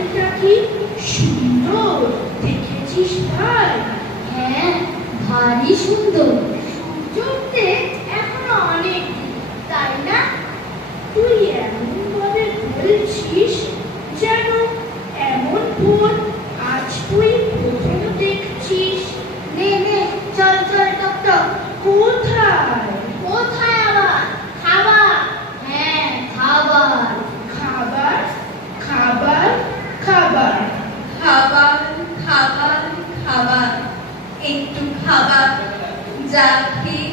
বাড়িটা কি সুন্দর, দেখেছিস ভাই? হ্যাঁ, ভারী সুন্দর। সূর্যতে এখনো অনেক, তাই না? তুই এমন ভাবে বলছিস যেন এমন ভোর আজ তুই প্রথম দেখছিস। নে নে, চল চল টক টক। কোথায়? কোথায় আবার? খাবার। হ্যাঁ, খাবার। খাবার খাবার খাবার খাবার খাবার খাবার, একটু খাবার, যা খেয়ে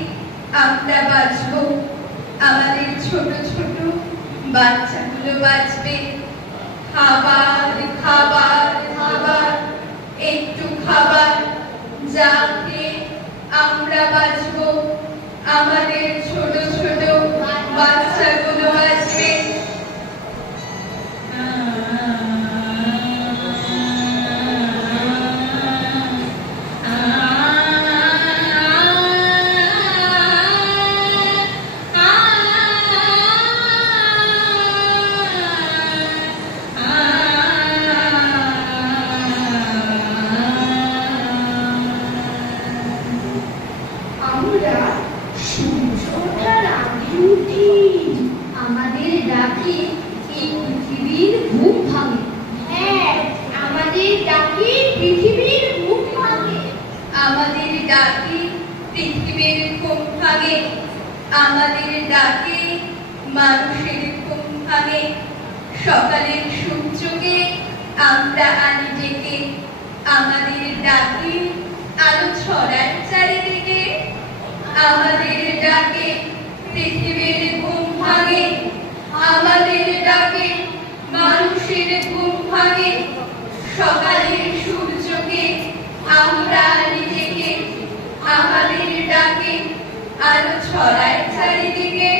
আমরা বাঁচব, আমাদের ছোট ছোট বাচ্চাগুলো বাঁচবে। খাবার খাবার খাবার, একটু খাবার, যা খেয়ে আমরা বাঁচব, আমাদের ছোট ছোট বাচ্চাগুলো বাঁচবে। আমরা সূর্য ওঠার আগে উঠি। আমাদের ডাকে এই পৃথিবীর ঘুম ভাঙে। হ্যাঁ, আমাদের ডাকে পৃথিবীর ঘুম ভাঙে। আমাদের ডাকে পৃথিবীর ঘুম ভাঙে, আমাদের ডাকে মানুষের ঘুম ভাঙে। সকালের সূর্যকে আমরা আনি ডেকে, আমাদের ডাকে আলো ছড়ায় চারিদিকে। আমাদের ডাকে পৃথিবীর ঘুম ভাঙে, আমাদের ডাকে মানুষের ঘুম ভাঙে। সকালের সূর্যকে আমরা আনি ডেকে, আমাদের ডাকে আলো ছড়ায় চারিদিকে।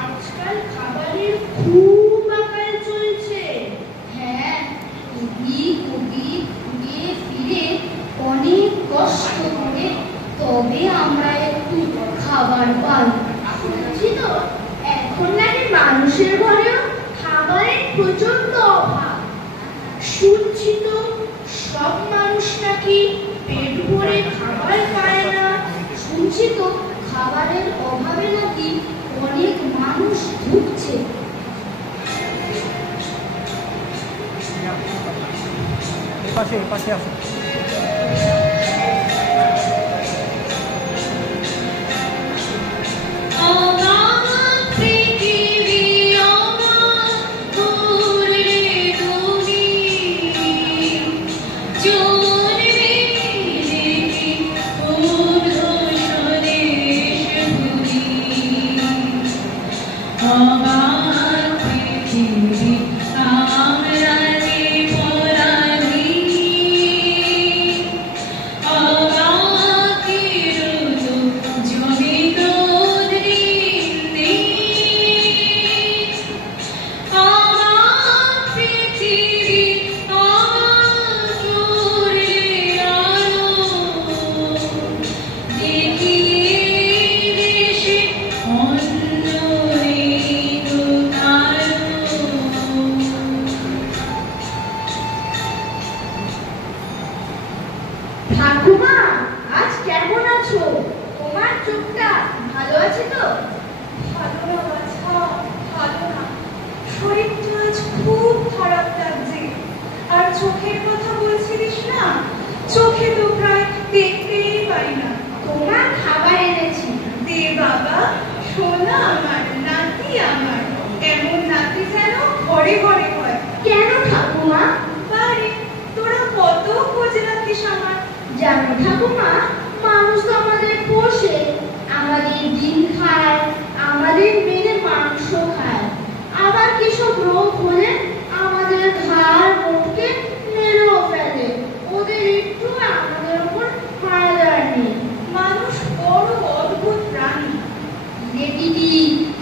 আজকাল খাবারের খুব আকাল চলছে। হ্যাঁ, এদিক ওদিক ঘুরে ফিরে অনেক কষ্ট করে তবে আমরা একটু খাবার পাই। শুনছি তো এখন নাকি মানুষের ঘরেও খাবারের প্রচন্ড অভাব। শুনছি তো সব মানুষ নাকি পেট ভরে খাবার পায় না। শুনছি তো খাবারের অভাবে নাকি অনেক মানুষ ভুগছে। পাশে আসো। ঠাকুমা, আজ কেমন আছো? তোমার চোখটা ভালো আছে তো? ভালো না বাছা, ভালো না। শরীরটা আজ খুব খারাপ লাগছে। আর চোখের কথা বলছিলিস না, চোখে তো প্রায় দেখতেই পারি না। তোমার খাবার এনেছি। দে বাবা, সোনা আমার, নাতি আমার। এমন নাতি যেন ঘরে ঘরে হয়। কেন ঠাকুমা? বারে, তোরা কত খোঁজ রাখিস আমার। জানো ঠাকুমা, মানুষ তো আমাদের পোষে, আমাদের ডিম খায়, আমাদের মেরে মাংস খায়, আবার কিসব রোগ হলে আমাদের ঘাড় মোটকে মেরেও ফেলে। ওদের একটু আমাদের উপর মায়া দেওয়ার নেই। মানুষ বড় অদ্ভুত প্রাণী। রে দিদি,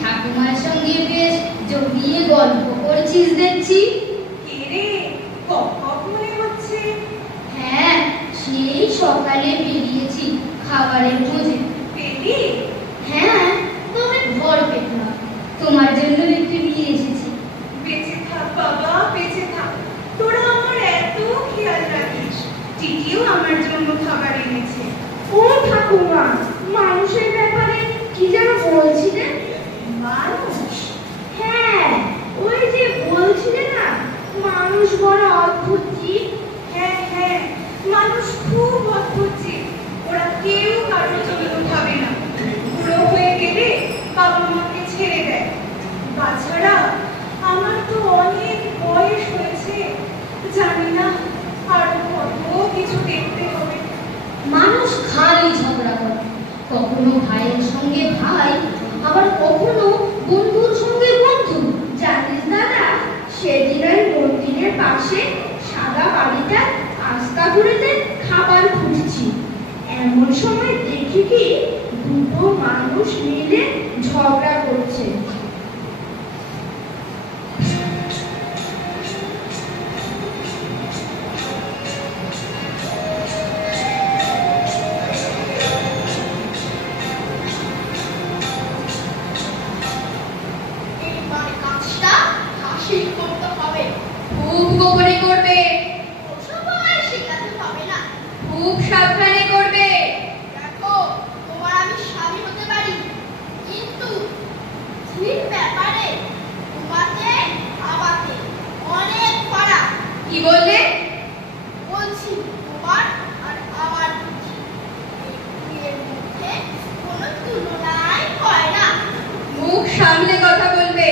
ঠাকুমার সঙ্গে বেশ জমিয়ে গল্প করছিস দেখছি। কে রে, কক কক মনে হচ্ছে। হ্যাঁ, সেই সকালে বেরিয়েছি খাবারের খোঁজে। পেলি? হ্যাঁ, তবে ভর পেট না, তোমার জন্য একটু নিয়ে এসেছি। বেঁচে থাক বাবা, বেঁচে থাক। তোরা মানুষ? হ্যাঁ, ওই যে বলছিলে না মানুষ বড় অদ্ভুত জীব। হ্যাঁ হ্যাঁ, মানুষ খুব অদ্ভুত জীব। ওরা কেউ কারোর জন্য উঠাবে না। বুড়ো হয়ে গেলে বাবা মাকে ছেড়ে দেয়। তাছাড়া আমার তো অনেক বয়স হয়েছে, জানি না আরো কত কিছু দেখতে হবে। মানুষ খালি ঝগড়া করে, কখনো ভাইয়ের সঙ্গে ভাই, আবার কখনো বন্ধুর সঙ্গে বন্ধু। জানিস দাদা, সেদিন ওই মন্দিরের পাশে সাদা বাড়িটা আস্তা ঘুরেতে খাবার খুঁজছি, এমন সময় দেখি কি দুটো মানুষ মিলে ঝগড়া করছে। এইবার কাজটা হাসিল করতে হবে। খুব গোপনে করবে, সবাই শেখাতে হবে না। খুব সাবধানে করবে। দেখো, তোমার আমি স্বামী হতে পারি, কিন্তু স্ত্রীর ব্যাপারে তোমাকে আমাকে অনেক ফারাক। কি বললে? বলছি তোমার আর আমার বুদ্ধি, এর মধ্যে কোনো তুলনাই হয় না। মুখ সামলে কথা বলবে।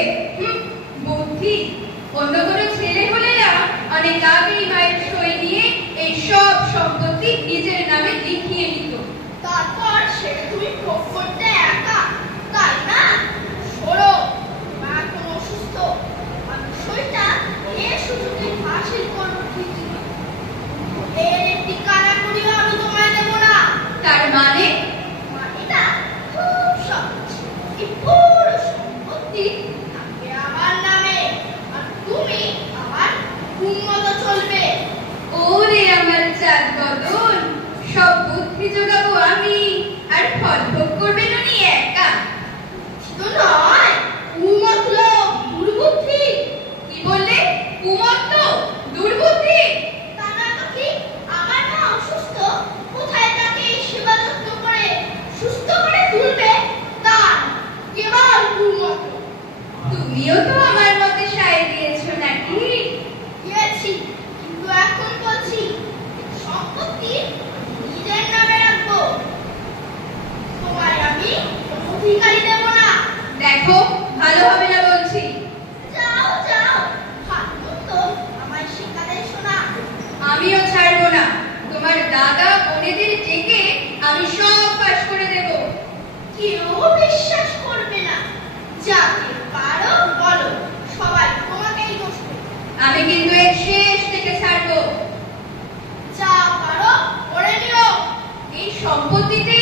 বুদ্ধি অন্য কোনো ছেলে হলে না অনেক আগেই মায়ের সই নিয়ে এই সব সম্পত্তি নিজের নামে লিখিয়ে নিত। তারপর সেটা তুমি ভোগ করতে একা, তাই না? শোনো, মা এখন অসুস্থ, আমি সইটা এর সুযোগে হাসিল করবো ঠিকই, এর একটি কানাকড়িও আমি তোমায় দেবো না। তার মানে মানেটা খুব সহজ, এই পুরো সম্পত্তি থাকবে আমার নামে, আর তুমি আমার হুকুম মতো চলবে। ওরে আমার চাঁদ বদন, সব বুদ্ধি জোগাবো আমি, আর ফল ভোগ করবে উনি একা। তো নয়, কুমতলব, দুর্বুদ্ধি। কি বললে? কুমত্ত, দুর্বুদ্ধি? তা না তো কি? আমার মা অসুস্থ, কোথায় তাকে এই সেবা যত্ন করে সুস্থ করে তুলবে, তার কেবল কুমত। তুমিও তো আমার মতে সায় দিয়েছো নাকি? দিয়েছি, কিন্তু এখন বলছি সম্পত্তি নিজের নামে রাখবো, তোমায় আমি কোনো অধিকারী দেব না। দেখো, ভালো হবে না বলছি। যাও যাও, ভালো তো আমায় শেখাতে শোনা। আমিও ছাড়বো না, তোমার দাদা বোনেদের ডেকে আমি সব পাশ করে দেব। কেউ বিশ্বাস করবে না, যাকে পারো বলো, সবাই তোমাকেই দোষ দেবে। আমি কিন্তু এর শেষ থেকে ছাড়বো। যা পারো করে নিও। এই সম্পত্তিতে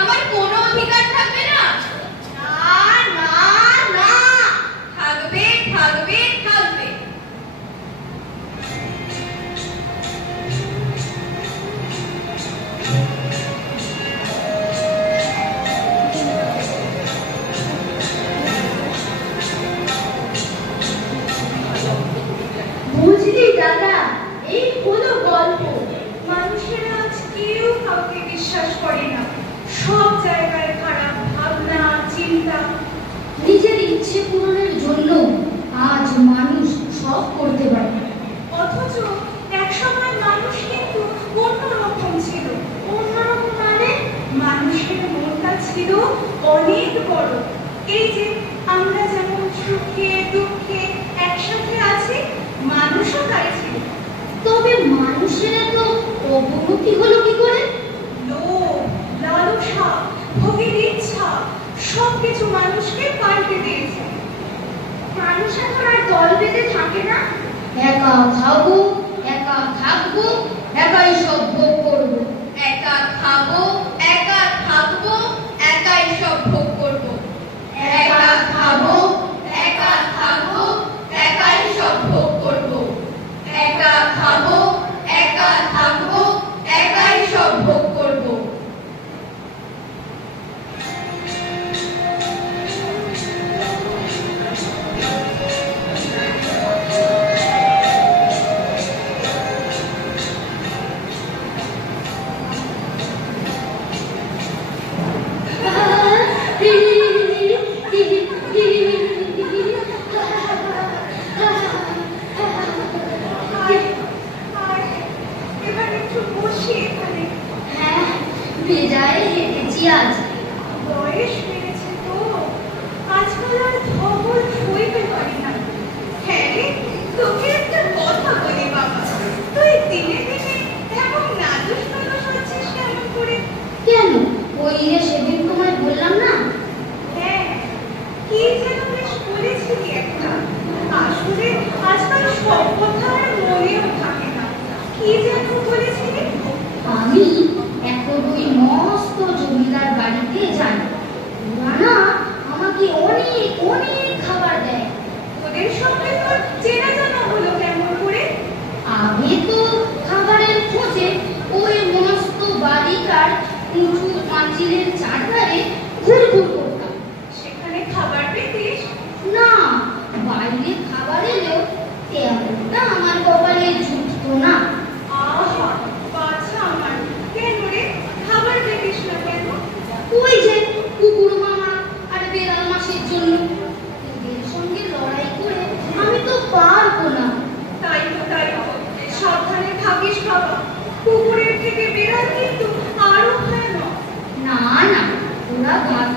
আমার কোনো অধিকার থাকবে না। না না না, থাকবে থাকবে থাকবে। বুঝলি দাদা, এই হলো গল্প। মানুষেরা আজ কেউ কাউকে বিশ্বাস করে না। সব জায়গায় খারাপ ভাবনা, চিন্তা। নিজের ইচ্ছে পূরণের জন্য আজ মানুষ সব করতে পারে। অথচ একসময় মানুষ কিন্তু অন্যরকম ছিল। অন্যরকম মানে? মানুষের মনটা ছিল অনেক বড়। এই যে আমরা যেমন সুখে দুঃখে একসাথে আছি, মানুষও তাই ছিল। তবে মানুষের এত অবনতি হলো কি করে? লোভ, লালসা, ভোগের ইচ্ছা সবকিছু মানুষকে পাল্টে দিয়েছে। মানুষ এখন আর দল বেঁধে থাকে না। একা খাবো, একা থাকবো, একাই সব ভোগ করবো। একা খাবো, একা থাকবো, একাই সব ভোগ করবো। একা খাবো, একা থাকবো, একাই সব ভোগ করবো। একা খাবো, একা থাকবো, একাই সব ভোগ করবো।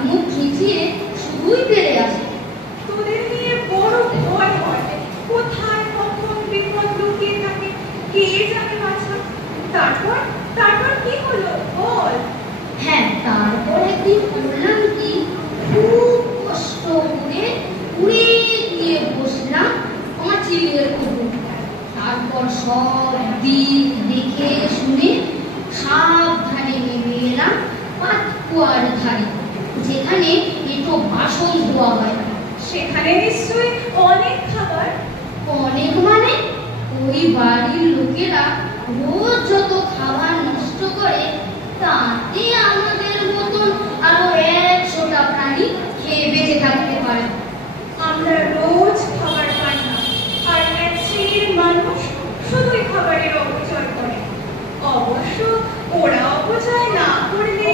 মুখ খিচিয়ে শুধুই বেড়ে আসে। তোদের নিয়ে বড় ভয় হয়, কোথায় কখন বিপদ লুকিয়ে থাকে কে জানে বাছা। তারপর তারপর কি হলো বল। হ্যাঁ, তারপর একদিন করলাম কি, খুব কষ্ট করে উড়ে গিয়ে বসলাম আমার চিলের উপর। তারপর সব দিক দেখে শুনে সাবধানে নেমে এলাম পাতকুয়ার ধারে, যেখানে একটু বাসন ধোয়া হয়। সেখানে নিশ্চয়ই অনেক খাবার। অনেক মানে ওই বাড়ির লোকেরা রোজ যত খাবার নষ্ট করে তাতে আমাদের মতন আরো 100টা প্রাণী খেয়ে বেঁচে থাকতে পারে। আমরা রোজ খাবার পাই না, আর এক শ্রেণীর মানুষ শুধুই খাবারের অপচয় করে। অবশ্য ওরা অপচয় না করলে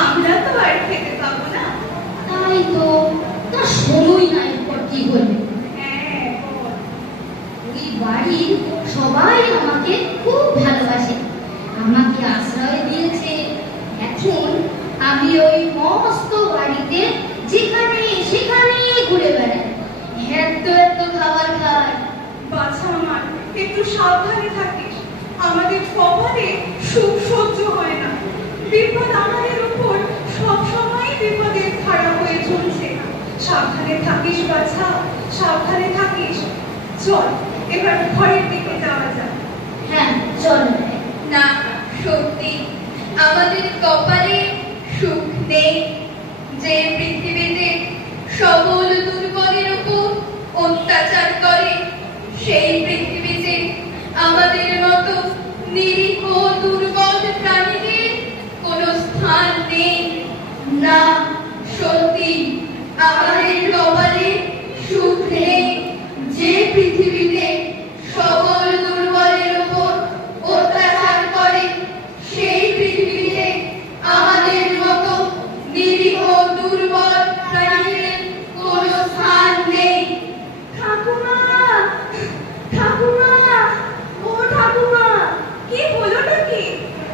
আমরা তো আর খেতে পাবো না। তাই তো, তা শোনোই না এরপর কি বলবে। হ্যাঁ বল। ওই বাড়ির সবাই আমাকে খুব ভালোবাসে, আমাকে আশ্রয় দিয়েছে। এখন আমি ওই মস্ত বাড়িতে যেখানে সেখানে ঘুরে বেড়াই, এত এত খাবার খাই। বাছা আমার, একটু সাবধানে থাকিস। আমাদের কপালে সুখ সহ্য হয় না। বিপদ আমাদের উপর সবসময় বিপদের ধারা হয়ে চলছে। সাবধানে থাকিস বাছা, সাবধানে থাকিস। চল এবার ঘরের দিকে যাওয়া যাক। হ্যাঁ চলো। না, সত্যি আমাদের কপালে সুখ নেই। যে পৃথিবীতে সবল দুর্বলের উপর অত্যাচার করে, সেই পৃথিবীতে আমাদের মতো নিরীহ দুর্বল প্রাণীদের কোনো স্থান নেই। না, সত্যি আমাদের কপালে সুখ নেই। যে পৃথিবীতে সবল দুর্বলের উপর অত্যাচার করে, সেই পৃথিবীতে আমাদের মতো নিরীহ দুর্বল প্রাণীদের কোনো স্থান নেই। ঠাকুমা, ঠাকুমা, ও ঠাকুমা, কি হলোটা কি?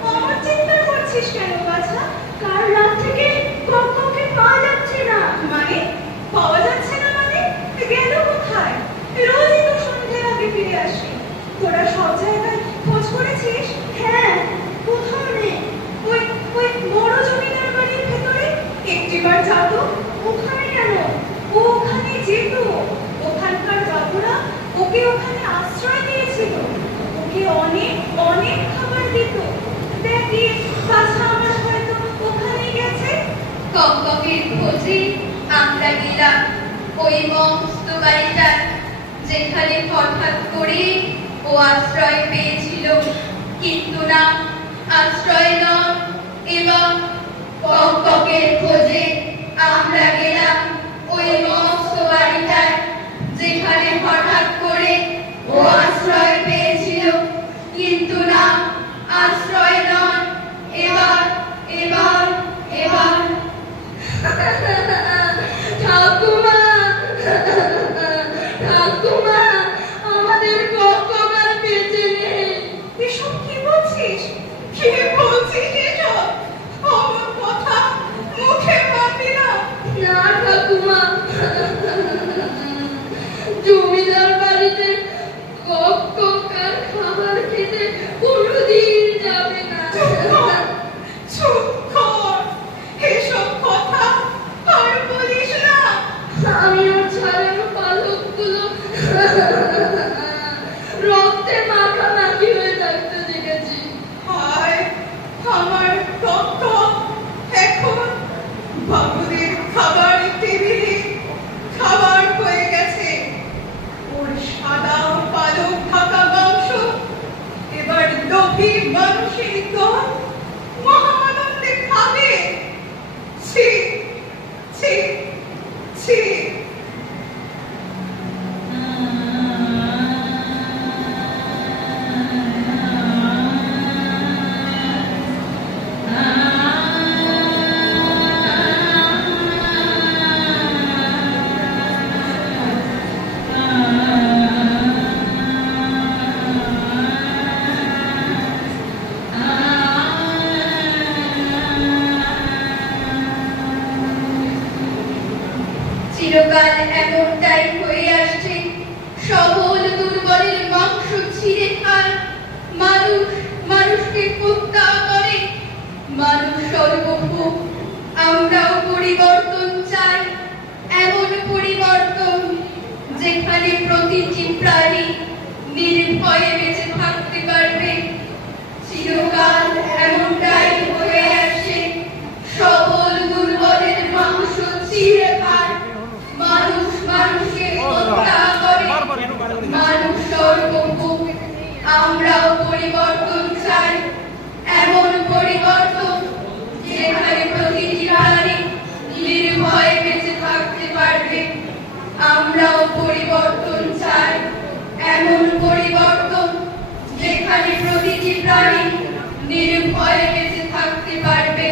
অমর চিন্তা করছিস কেন বাছা? কাল রাত থেকে কক্ষকে পাওয়া যাচ্ছে না। মানে পাওয়া যাচ্ছে না মানে? গেল কোথায়? রোজই তো সন্ধ্যের আগে ফিরে আসে। তোরা সব জায়গায় খোঁজ করেছিস? হ্যাঁ, কোথাও নেই। ওই ওই বড় জমিদার বাড়ির ভেতরে একটিবার যা তো। ওখানে কেন? ও ওখানে যেত। ওখানকার বাবুরা ওকে ওখানে আশ্রয় দিয়েছিল। ওকে অনেক অনেক খাবার দিত। দেখ গিয়ে, বাছা আমার হয়তো ওখানেই গেছে। কক্ষের খোঁজে আমরা গেলাম ওই মস্ত বাড়িটা, যেখানে হঠাৎ করে ও আশ্রয় পেয়েছিল। কিন্তু না, আশ্রয় নয়। এবং কক্ষের খোঁজে আমরা গেলাম ওই মস্ত বাড়িটায়, যেখানে হঠাৎ করে ও আশ্রয় পেয়েছিল। কিন্তু না, আশ্রয় নয়। এবার এবার এবার ঠাকুমা, ঠাকুমা, আমাদের কক্ষকার বেঁচে নেই। এসব কি বলছিস? কি বলছিস এসব? আমার কথা মুখে মানবি না। না ঠাকুমা, জমিদার বাড়িতে কক্ষকার খাবার খেতে কোনোদিন যাবে না। চুপ কর, এসব কথা আর বলিস না। আমি ওর ছাড়ার পালকগুলো চিরকাল এমনটাই হয়ে আসছে, সবল দুর্বলের মাংস ছিঁড়ে খায়, মানুষ মানুষকে হত্যা করে, মানুষ সর্বভূম। আমরাও পরিবর্তন চাই, এমন পরিবর্তন যেখানে প্রতিটি প্রাণী নির্ভয়ে বেঁচে থাকতে পারবে। চিরকাল এমনটাই হয়ে আসছে, সবল দুর্বলের মাংস ছিঁড়ে খায়, মানুষ মানুষকে হত্যা করে, মানুষ সর্বভূম। আমরাও পরিবর্তন চাই, এমন পরিবর্তন যেখানে প্রতিটি প্রাণী নির্ভয়ে বেঁচে থাকতে পারবে। আমরাও পরিবর্তন চাই, এমন পরিবর্তন যেখানে প্রতিটি প্রাণী নির্ভয়ে বেঁচে থাকতে পারবে।